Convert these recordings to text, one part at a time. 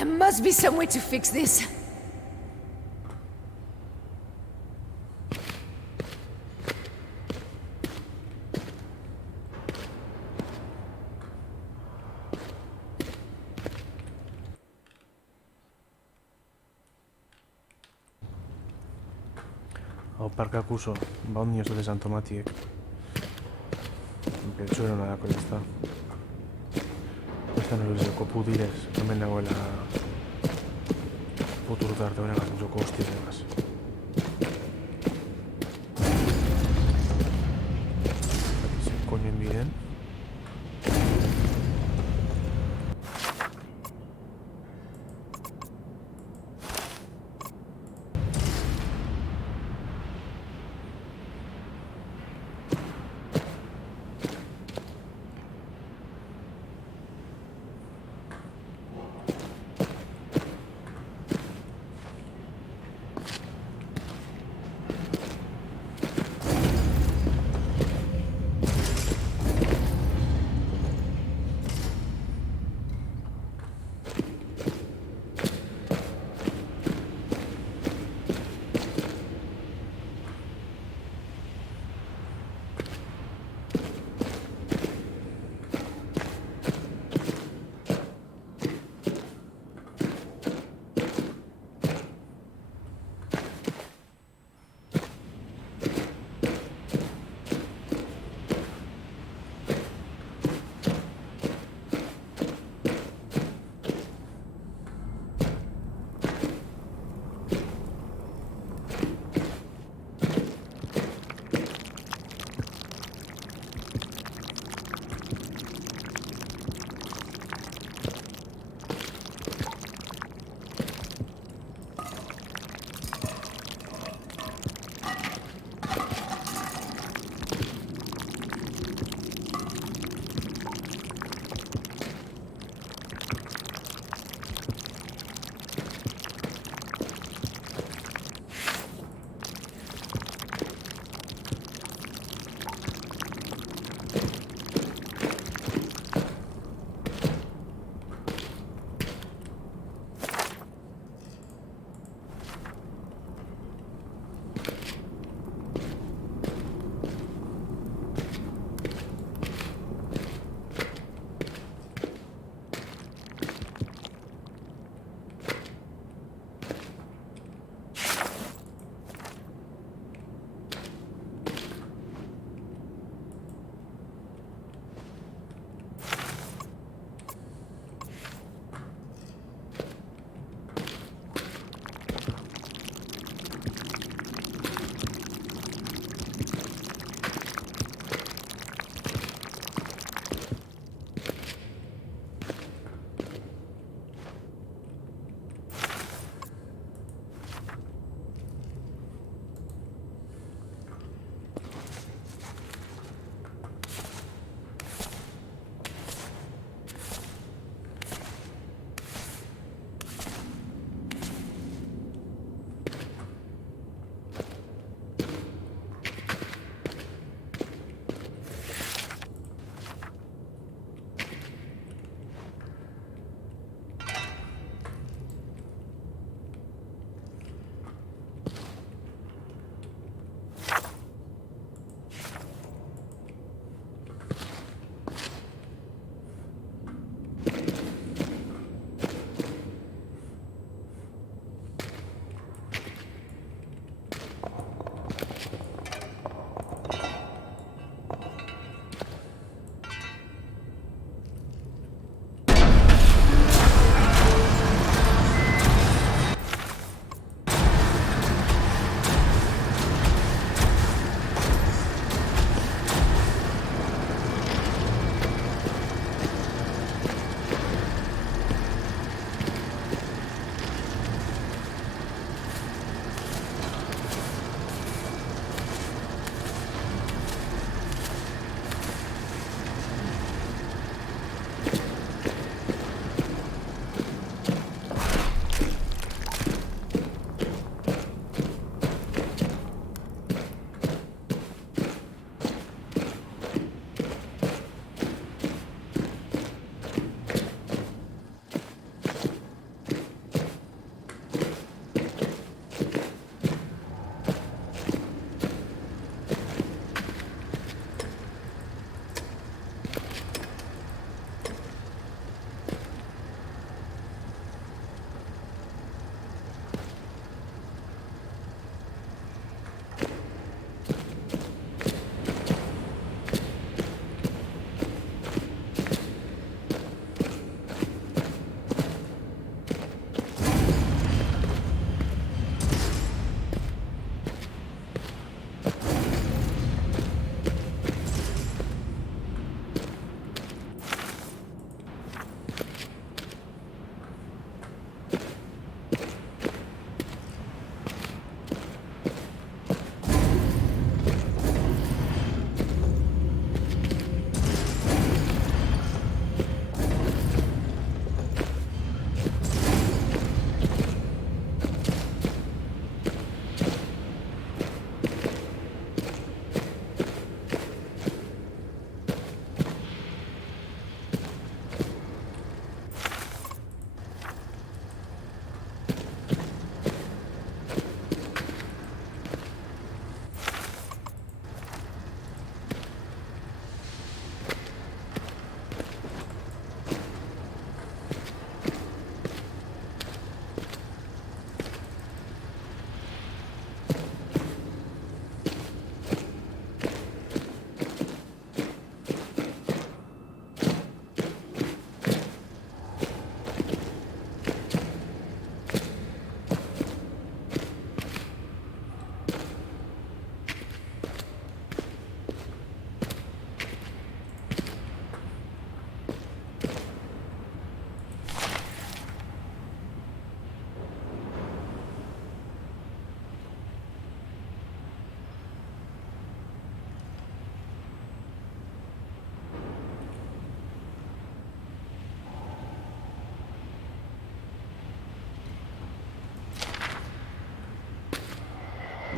There must be some way to fix this. Hau parkak uso, ba ondi ez dute santomatiek. Betxuero nadako jazta. Ez da nire kopu direz, hemen nagoela puturta arte horregaz, joko hostia egaz. Zer koñen biren.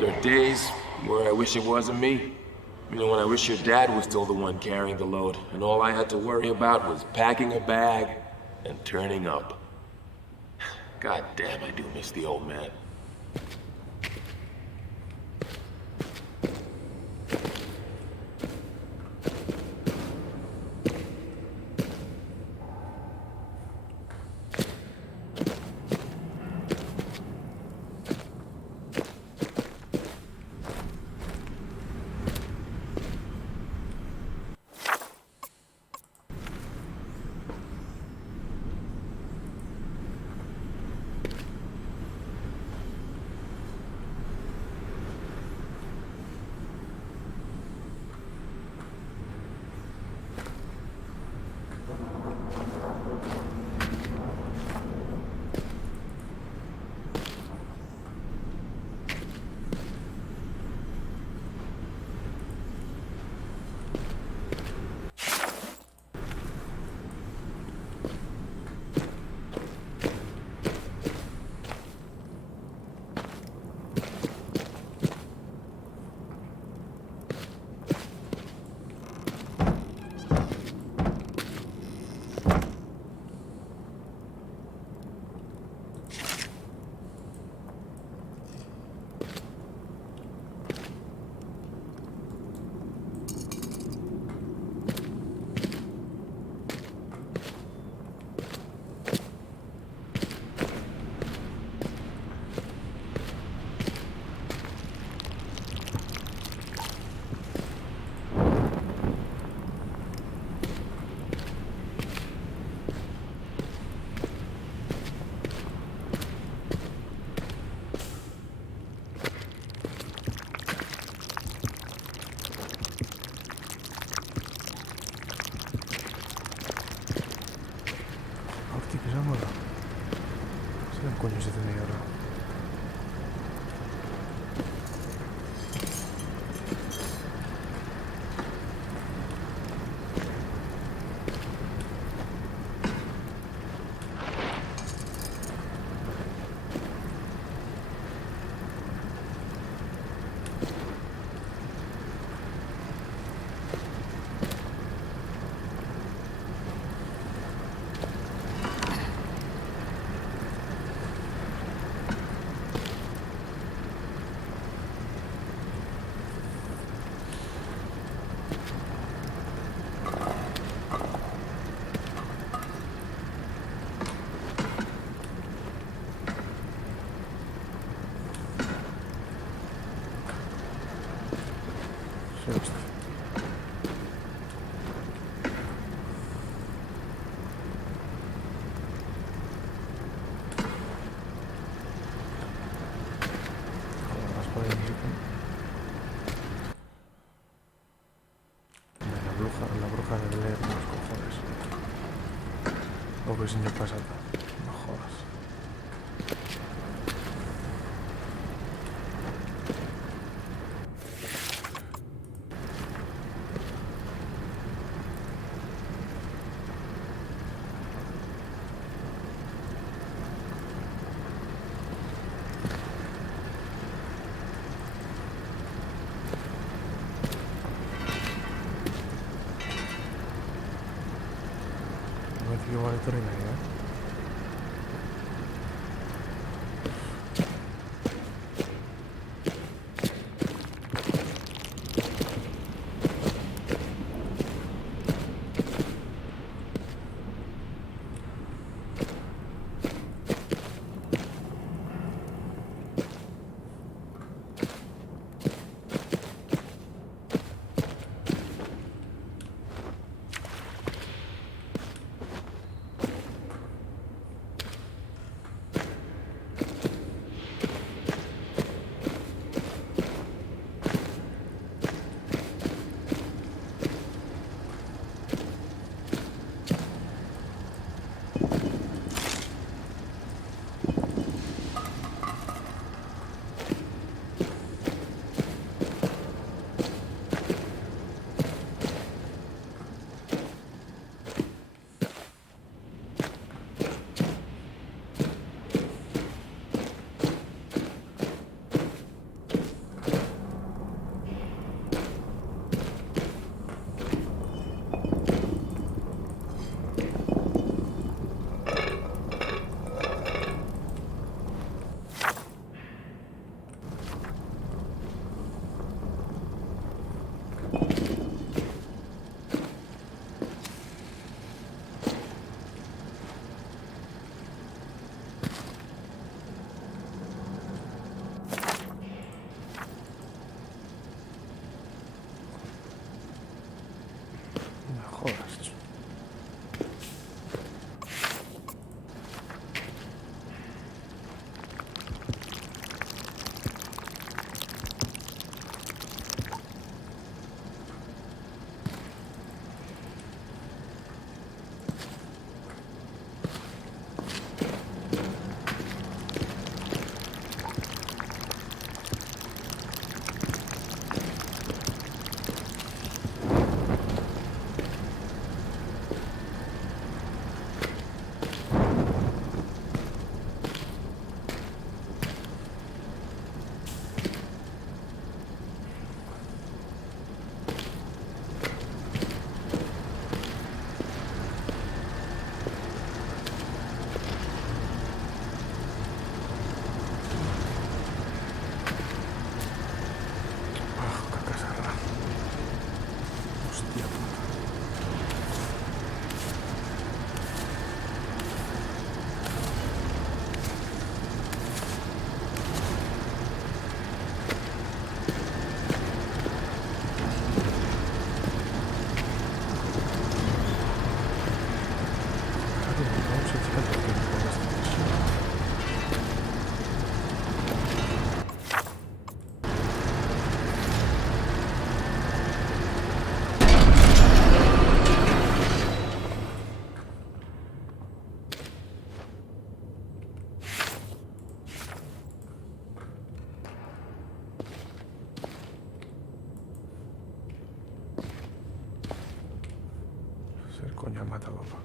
There are days where I wish it wasn't me. You know, when I wish your dad was still the one carrying the load, and all I had to worry about was packing a bag and turning up. God damn, I do miss the old man. Hostia, que se ha molado. ¿Qué coño se tiene ahora? Sí, hostia. Joder, vas por ahí, música. La bruja de Blair, los cojones. O que señor pasata. No jodas. No me digo vale torre ¿eh? jodas, tío. Hostia puta. Claro, vamos a echar el tiempo de esta misión. Ser coña mata, papá.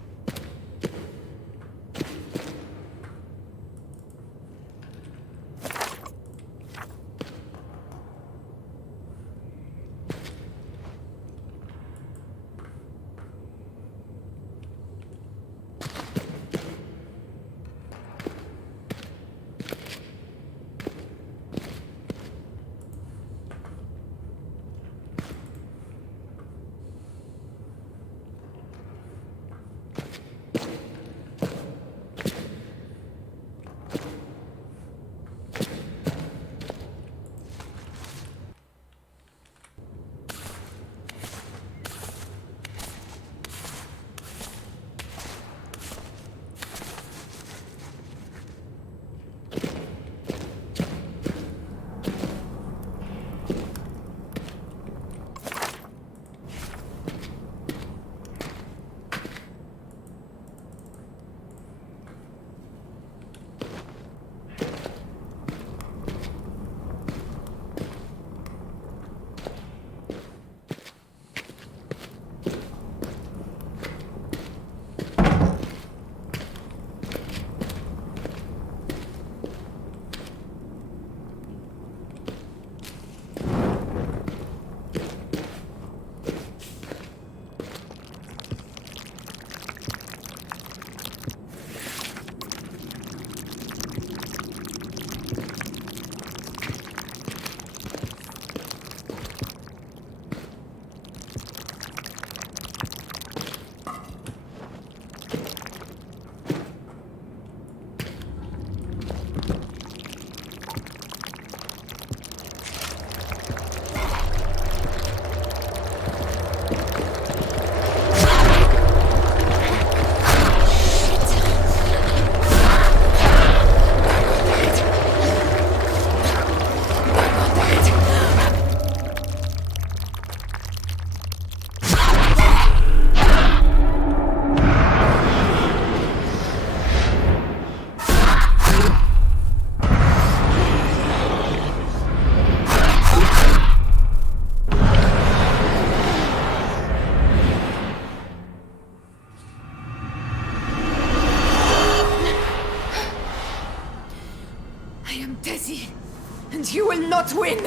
And you will not win!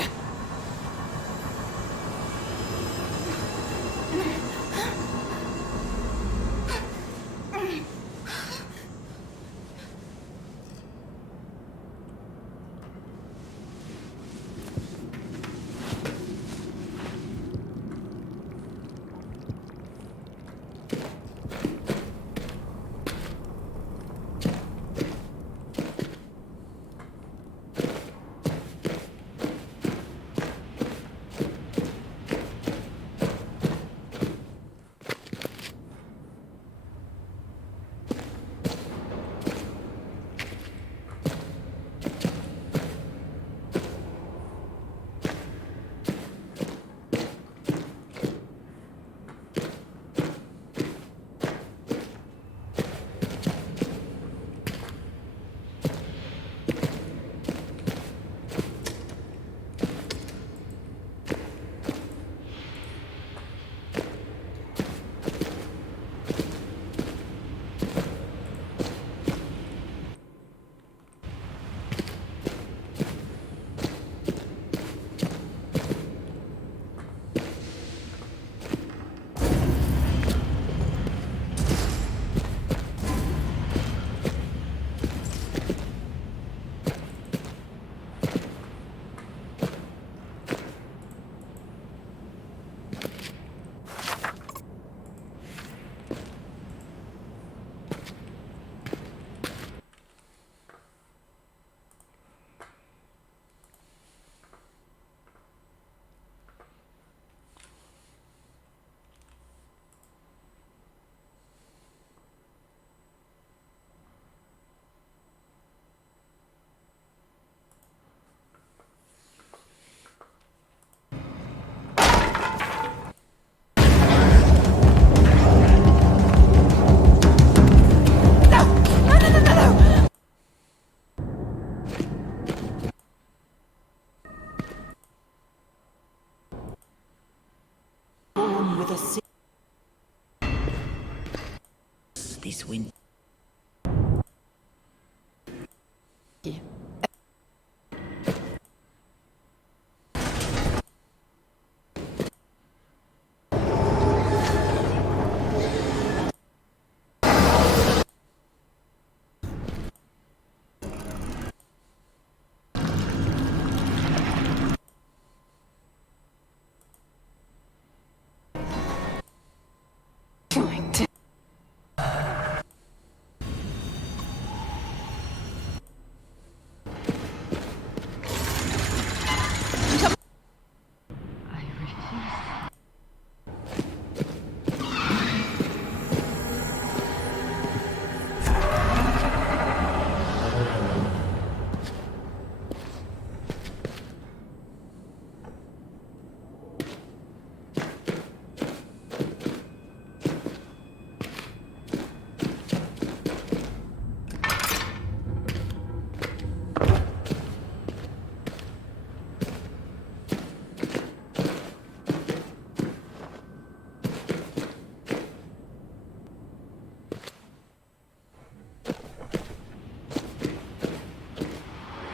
this winter. Going to. I refuse.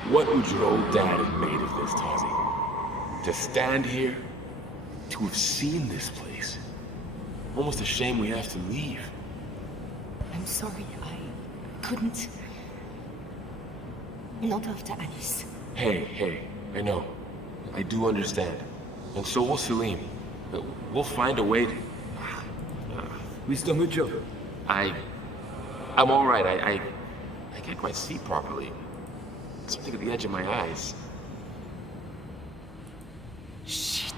What would your old dad have made of this, Tozzy? To stand here, to have seen this place. Almost a shame we have to leave. I'm sorry, I couldn't. Not after Alice. Hey, I know. I do understand. And so will Salim. We'll find a way to... Mr. Mitchell. I'm all right. I can't quite see properly. Something at the edge of my eyes. Shit.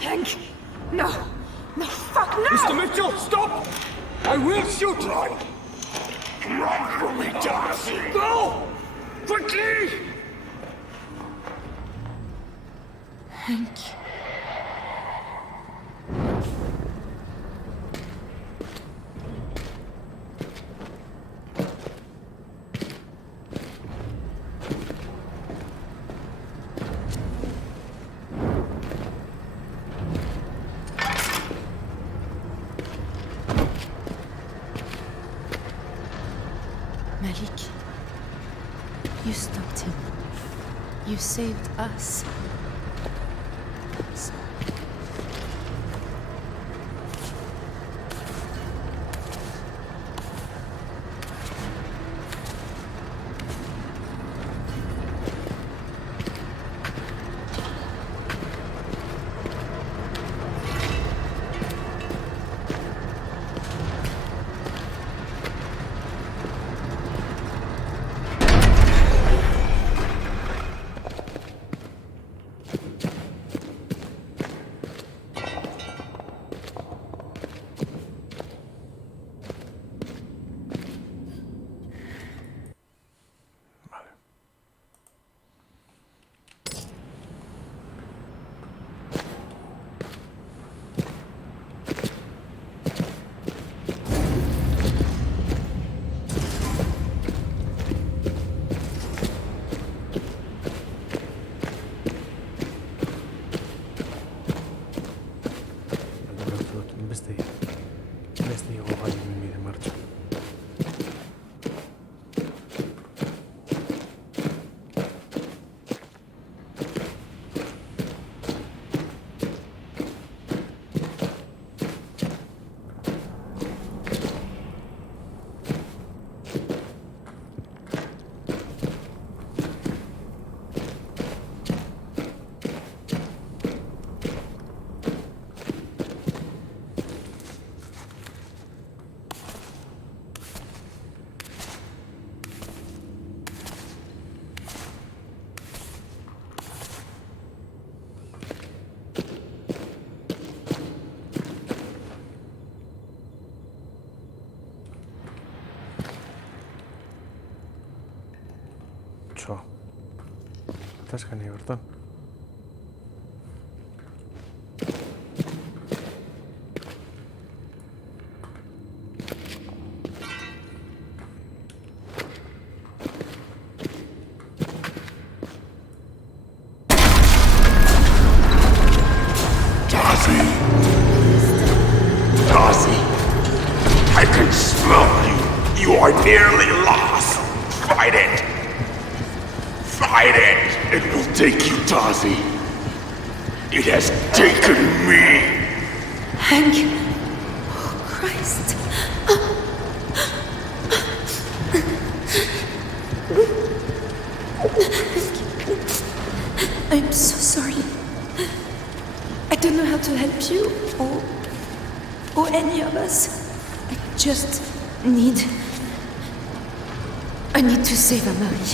Hank! No! No, fuck no! Mr. Mitchell, stop! I will shoot! Run from me, Darcy! Go! Quickly! Hank. Malik, you stopped him. You saved us. estás κάνει όρτα. I can smell you. You are nearly lost. Fight it. Fight it. It will take you, Tazi. It has taken me. Hank. Oh, Christ. I'm so sorry. I don't know how to help you or any of us. I need to save Amari.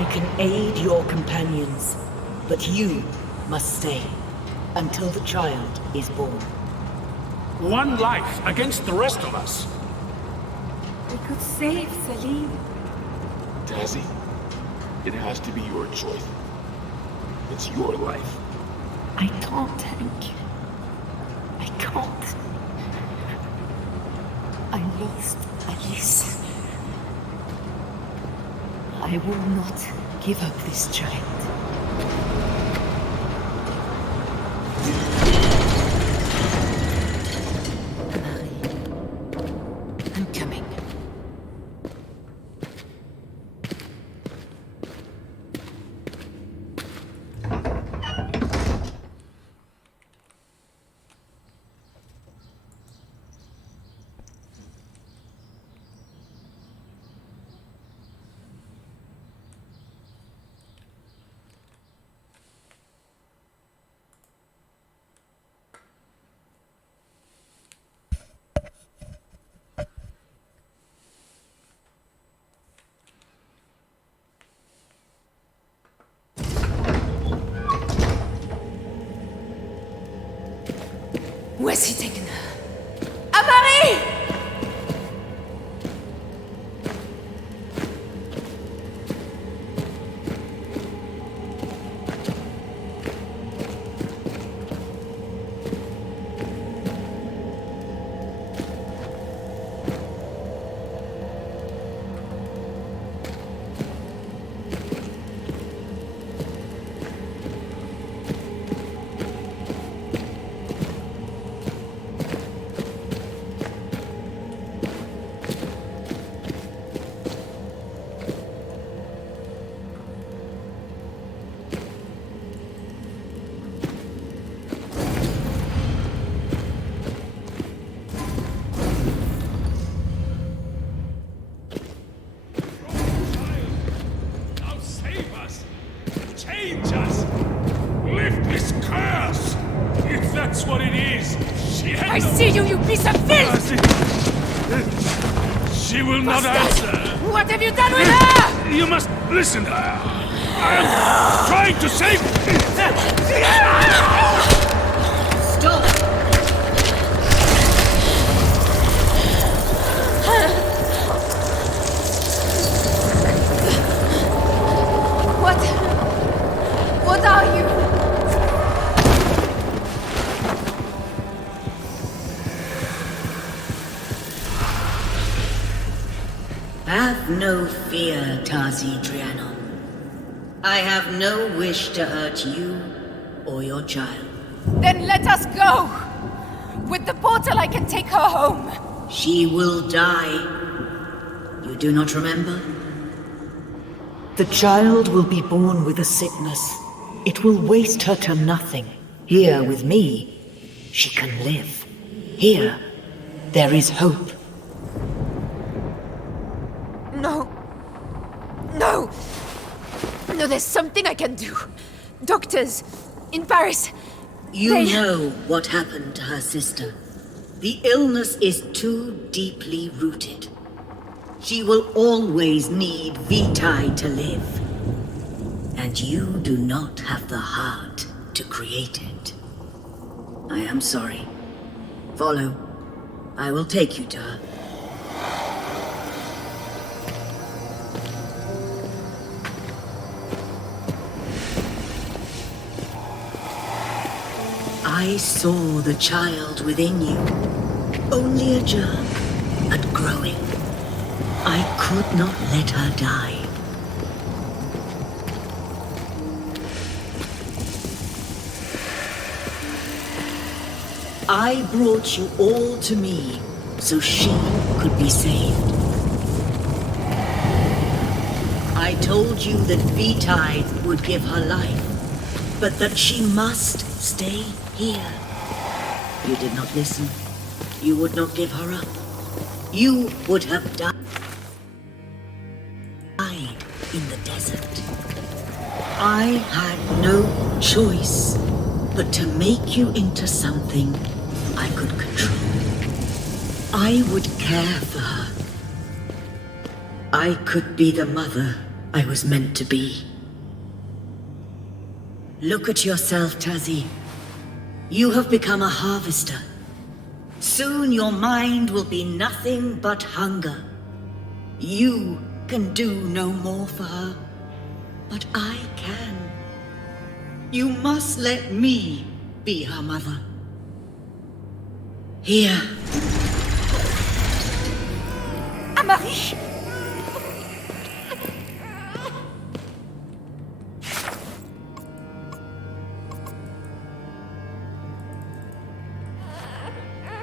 I can aid your companions, but you must stay until the child is born. One life against the rest of us. We could save Salim. Tazi, it has to be your choice. It's your life. I can't, Hank. I can't. I lost Alice. I will not give up this child. Marie, I'm coming. She will not answer. What have you done with her? You must listen. I am trying to save. Stop! What are you? Have no fear, Tazi Drianon. I have no wish to hurt you or your child. Then let us go! With the portal I can take her home. She will die. You do not remember? The child will be born with a sickness. It will waste her to nothing. Here with me, she can live. Here, there is hope. No. No! No, there's something I can do. Doctors, in Paris, You know what happened to her sister. The illness is too deeply rooted. She will always need Vitae to live. And you do not have the heart to create it. I am sorry. Follow. I will take you to her. I saw the child within you. Only a germ, but growing. I could not let her die. I brought you all to me so she could be saved. I told you that Vitae would give her life, but that she must stay here. You did not listen. You would not give her up. You would have died in the desert. I had no choice but to make you into something I could control. I would care for her. I could be the mother I was meant to be. Look at yourself, Tazi. You have become a harvester. Soon your mind will be nothing but hunger. You can do no more for her, but I can. You must let me be her mother. Here. Amari!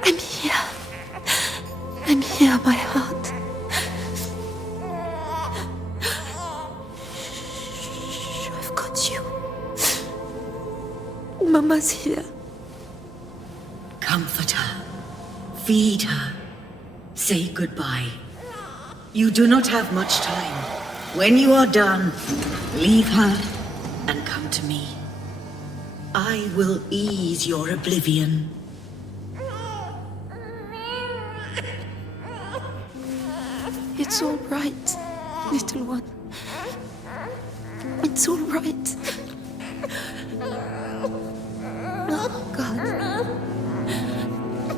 I'm here. I'm here, my heart. Shh, I've got you. Mama's here. Comfort her. Feed her. Say goodbye. You do not have much time. When you are done, leave her and come to me. I will ease your oblivion. It's all right, little one. It's all right. Oh, God.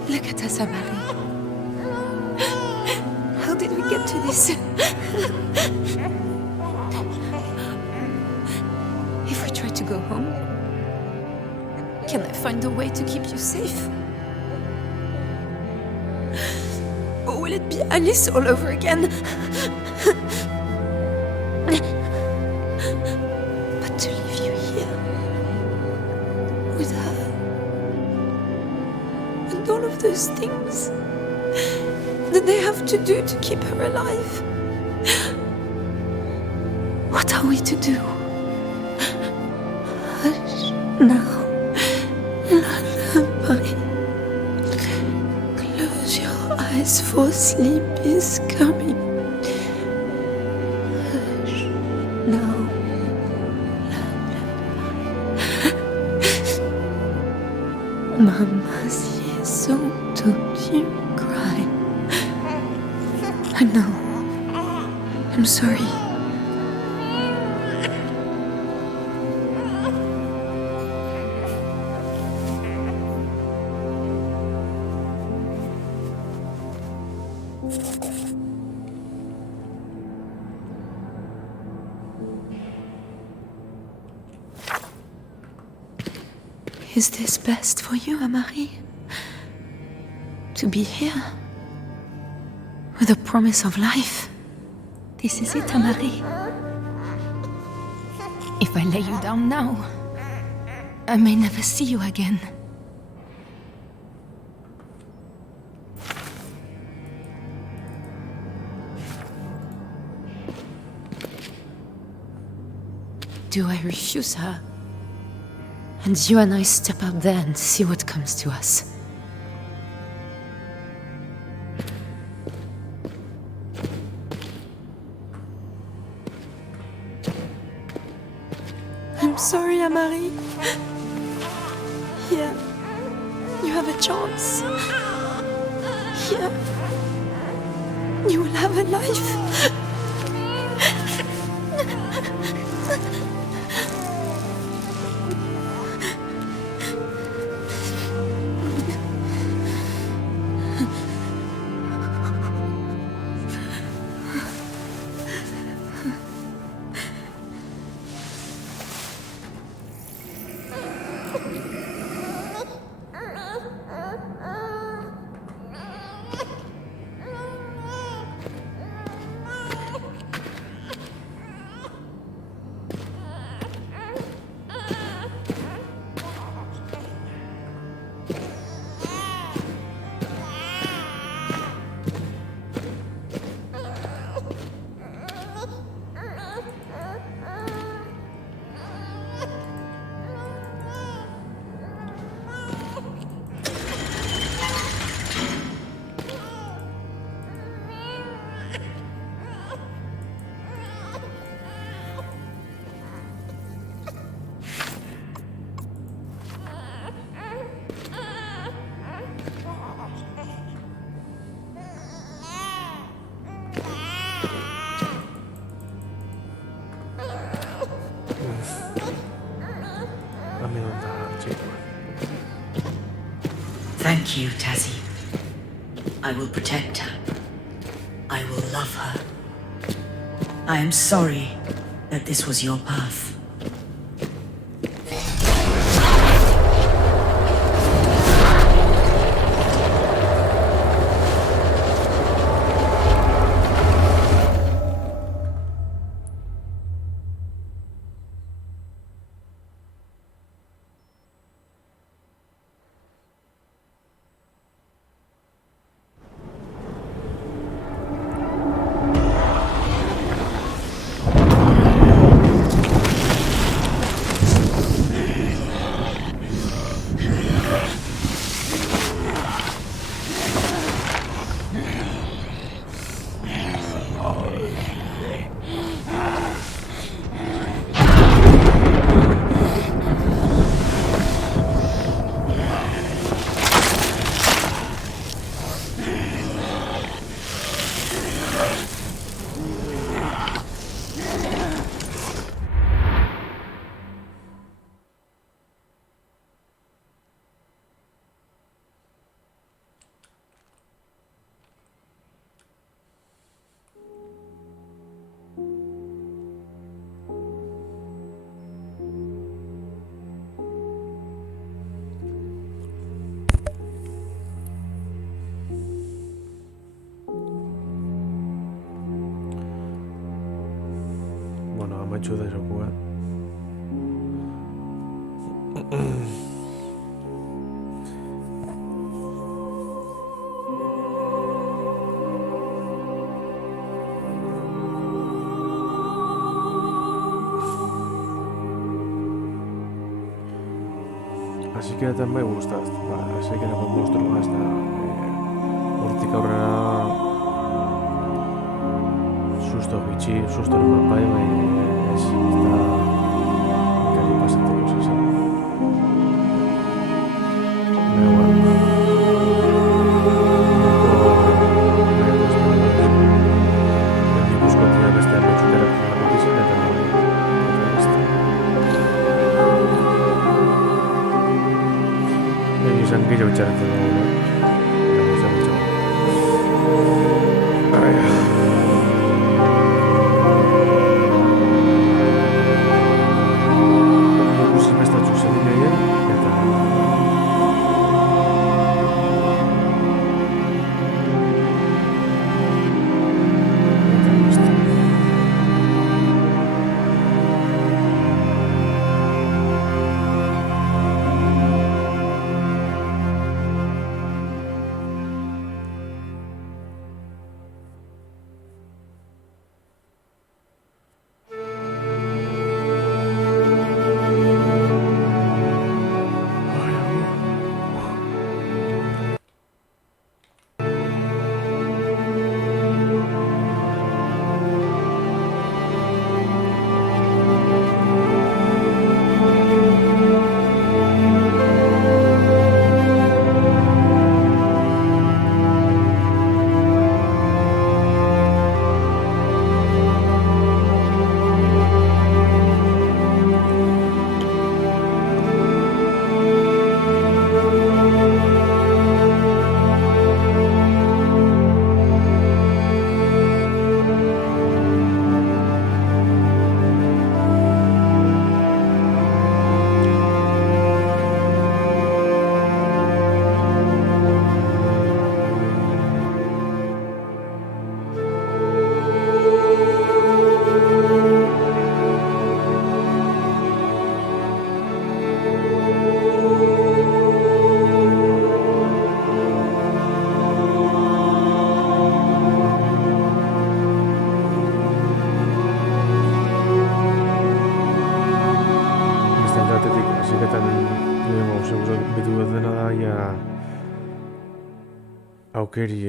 Look at us, Amari. How did we get to this? If we try to go home, can I find a way to keep you safe? Or will it be Alice all over again? But to leave you here, with her, and all of those things that they have to do to keep her alive. What are we to do? Hush now. Lullaby. Close your eyes, for sleep is coming. Hush now. Lullaby. Mama's here, so don't you cry. I know. I'm sorry. Is this best for you, Amari? To be here? With a promise of life? This is it, Amari. If I lay you down now, I may never see you again. Do I refuse her? And you and I step out there and see what comes to us. I'm sorry, Amari. Here, you have a chance. Here, you will have a life. Thank you, Tazzy. I will protect her. I will love her. I am sorry that this was your path. Bueno, amatxo desokua. Así que también me gusta, así que no me gusta más hortik aurrera susto bitxi, susto eman bai, ez da gari pasateko zezen. Baina, bueno, nahiko espero. Ikusi bestatzuk zen gehien, eta... Aukeri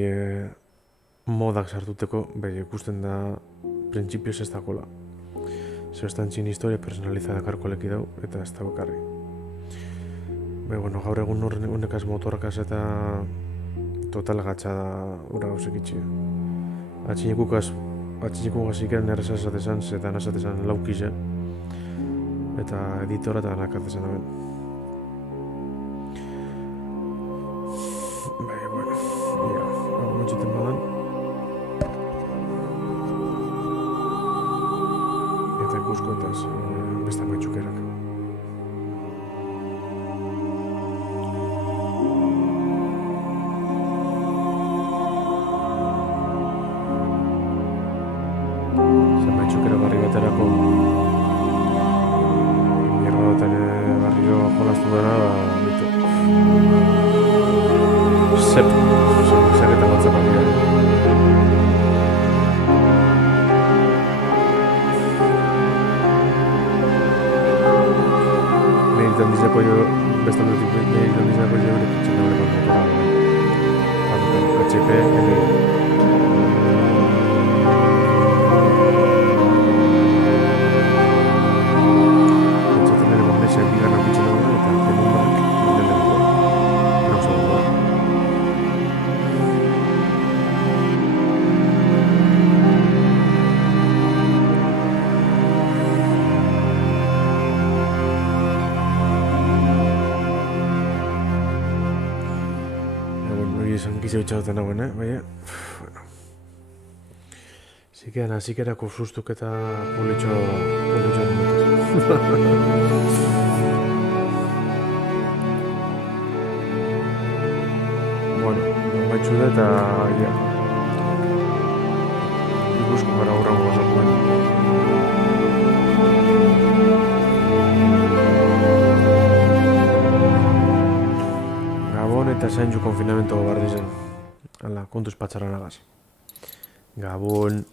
modak sartuteko, ikusten da printzipioz ez dagoela. Zeostantzin historia personalizada karko leki dau, eta ez dago karri. Gaur egun honekaz motorkaz eta total gatsa da ura gauzek itxia. Atxinekukaz ikeren errezaz esatezan, zetan esatezan laukize, eta editora eta nakatezan daben. Ikuskotaz, beste maitxukerak. Zer maitxukera barri baterako mierda baten barrio jolastu dena, bitu. Zep, zerretan batzak barria. Dizako jo, bestan dutik dizako jo ere kitxen daure kontra motora. HP, ere. Pentsatzen ere bonbezea bigarra kitxen daure eta penumbrak dela dugu. Nauza dugu. Gizeo itxauten nagoen, baina... Zikean, azikerako sustuk eta politxo baitxu da eta... Ikusko gara horra gozakuen. Gabon eta zaintzu konfinamento barri zen. Hala, kontuz patxaran agaz. Gabon.